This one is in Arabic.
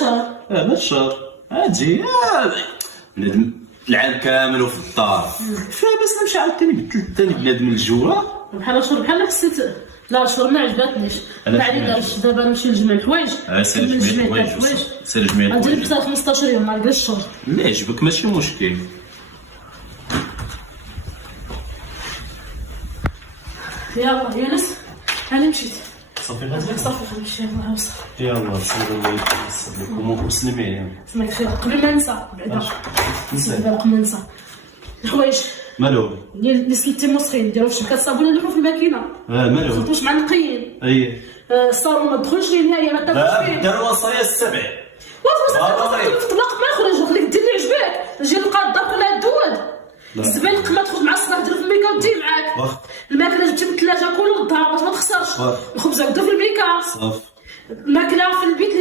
شهر. ما شهر عادي. بنادم العام كامل وفي الدار كفايه باش نمشي عاوتاني بدل ثاني بنادم الجوع. بحال شهور بحال حسيت لا شهور ما عجباتنيش. ما عليناش دابا نمشي لجميع الحوايج. سير جميع الحوايج سير جميع الحوايج. غندير حتى 15 يوم ما لقاش الشهر. اللي يعجبك ماشي مشكل. يلا يونس انا مشيت صافي غادي صافي نمشي. يلا سير الله يسلمك وسلمي عليهم. سمعت خير قبل ما ننسى بعدا نسى قبل ما ننسى الحوايج مالو اللي سلتي موسخين نديرو في شبكه الصابون اللي في الماكينه. مالو خلطوش مع نقيين. الصالون ما تدخلش ليه نهائيا ما تاكلش فيه. داروا وصايا السبع. في الطلاق ما يخرج خليك دير اللي يعجبك. نجي نلقى الدار كلها الدود. الزبالق ما تاخذ مع الصلاح دير في الميكا ودي معاك. الماكله جبتي من الثلاجه كله للدار باش ما تخسرش. الخبز دير في الميكا. صافي الماكله في البيت